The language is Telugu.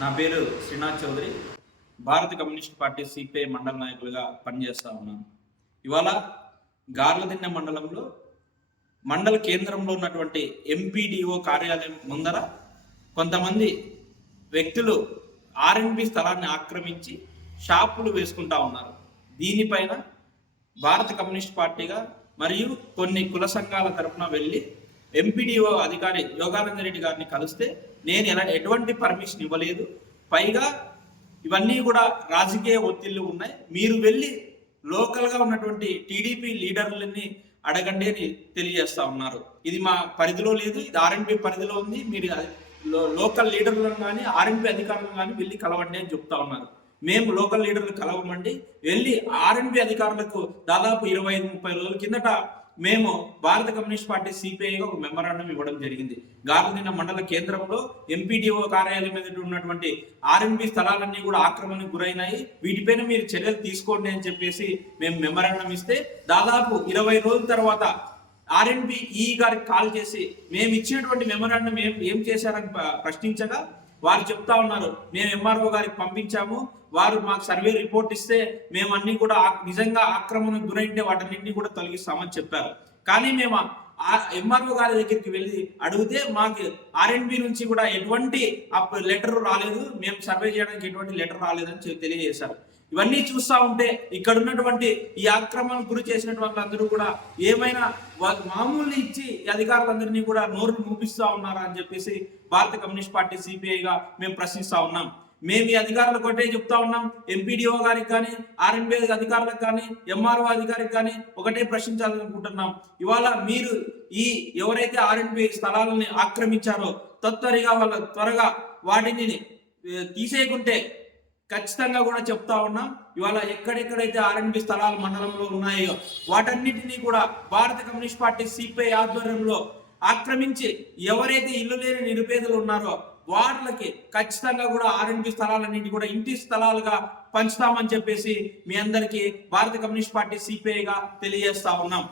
నా పేరు శ్రీనాథ్ చౌదరి. భారత కమ్యూనిస్ట్ పార్టీ సిపిఐ మండల నాయకులుగా పనిచేస్తా ఉన్నాను. ఇవాళ గార్లదిన్నె మండలంలో మండల కేంద్రంలో ఉన్నటువంటి ఎంపీడీఓ కార్యాలయం ముందర కొంతమంది వ్యక్తులు ఆర్ఎండ్బి స్థలాన్ని ఆక్రమించి షాపులు వేసుకుంటా ఉన్నారు. దీనిపైన భారత కమ్యూనిస్ట్ పార్టీగా మరియు కొన్ని కుల సంఘాల తరఫున వెళ్ళి ఎంపీడీఓ అధికారి యోగానంద రెడ్డి గారిని కలిస్తే నేను ఎటువంటి పర్మిషన్ ఇవ్వలేదు, పైగా ఇవన్నీ కూడా రాజకీయ ఒత్తిళ్లు ఉన్నాయి, మీరు వెళ్ళి లోకల్గా ఉన్నటువంటి టీడీపీ లీడర్లని అడగండి అని తెలియజేస్తా ఉన్నారు. ఇది మా పరిధిలో లేదు, ఇది ఆర్ఎండ్బి పరిధిలో ఉంది, మీరు లోకల్ లీడర్లను కానీ ఆర్ఎండ్బి అధికారులను కానీ వెళ్ళి కలవండి అని చెప్తా ఉన్నారు. మేము లోకల్ లీడర్లు కలవమండి, వెళ్ళి ఆర్ఎండ్బి అధికారులకు దాదాపు 25-30 రోజుల కిందట మేము భారత కమ్యూనిస్ట్ పార్టీ సిపిఐగా ఒక మెమరాండం ఇవ్వడం జరిగింది. గార్లదిన్నె మండల కేంద్రంలో ఎంపీడీఓ కార్యాలయం మీద ఉన్నటువంటి ఆర్ఎండ్బి స్థలాలన్నీ కూడా ఆక్రమణకు గురైనాయి, వీటిపైన మీరు చర్యలు తీసుకోండి అని చెప్పేసి మేము మెమరాండం ఇస్తే దాదాపు 20 రోజుల తర్వాత ఆర్ఎండ్బి ఈ గారికి కాల్ చేసి మేము ఇచ్చినటువంటి మెమరాండం ఏం చేశారని ప్రశ్నించగా వారు చెప్తా ఉన్నారు, మేము ఎంఆర్ఓ గారికి పంపించాము, వారు మాకు సర్వే రిపోర్ట్ ఇస్తే మేము అన్ని కూడా నిజంగా ఆక్రమణకు గురైంటే వాటన్నింటినీ కూడా తొలగిస్తామని చెప్పారు. కానీ మేము ఎంఆర్ఓ గారి దగ్గరికి వెళ్ళి అడిగితే మాకు ఆర్ఎండ్బి నుంచి కూడా ఎటువంటి లెటర్ రాలేదు, మేము సర్వే చేయడానికి ఎటువంటి లెటర్ రాలేదని తెలియజేశారు. ఇవన్నీ చూస్తూ ఉంటే ఇక్కడ ఉన్నటువంటి ఈ ఆక్రమణకు గురి చేసినటువంటి అందరూ కూడా ఏమైనా మామూలు ఇచ్చి అధికారులందరినీ కూడా నోరు మూపిస్తూ ఉన్నారా అని చెప్పేసి భారత కమ్యూనిస్ట్ పార్టీ సిపిఐగా మేము ప్రశ్నిస్తూ ఉన్నాం. మేము ఈ అధికారులకు ఒకటే చెప్తా ఉన్నాం, ఎంపీడీఓ గారికి కానీ ఆర్ఎండ్బి అధికారులకు కానీ ఎంఆర్ఓ అధికారికి కానీ ఒకటే ప్రశ్నించాలనుకుంటున్నాం. ఇవాళ మీరు ఎవరైతే ఆర్ఎండ్బి స్థలాలని ఆక్రమించారో త్వరగా వాటిని తీసేయకుంటే ఖచ్చితంగా కూడా చెప్తా ఉన్నాం, ఇవాళ ఎక్కడెక్కడైతే ఆర్ఎండ్బి స్థలాలు మండలంలో ఉన్నాయో వాటన్నిటినీ కూడా భారత కమ్యూనిస్ట్ పార్టీ సిపిఐ ఆధ్వర్యంలో ఆక్రమించి ఎవరైతే ఇల్లు లేని నిరుపేదలు ఉన్నారో వాళ్ళకి ఖచ్చితంగా కూడా ఆర్ఎండ్బి స్థలాలన్నింటి కూడా ఇంటి స్థలాలుగా పంచుతామని చెప్పేసి మీ అందరికీ భారత కమ్యూనిస్ట్ పార్టీ సిపిఐగా తెలియజేస్తా ఉన్నాం.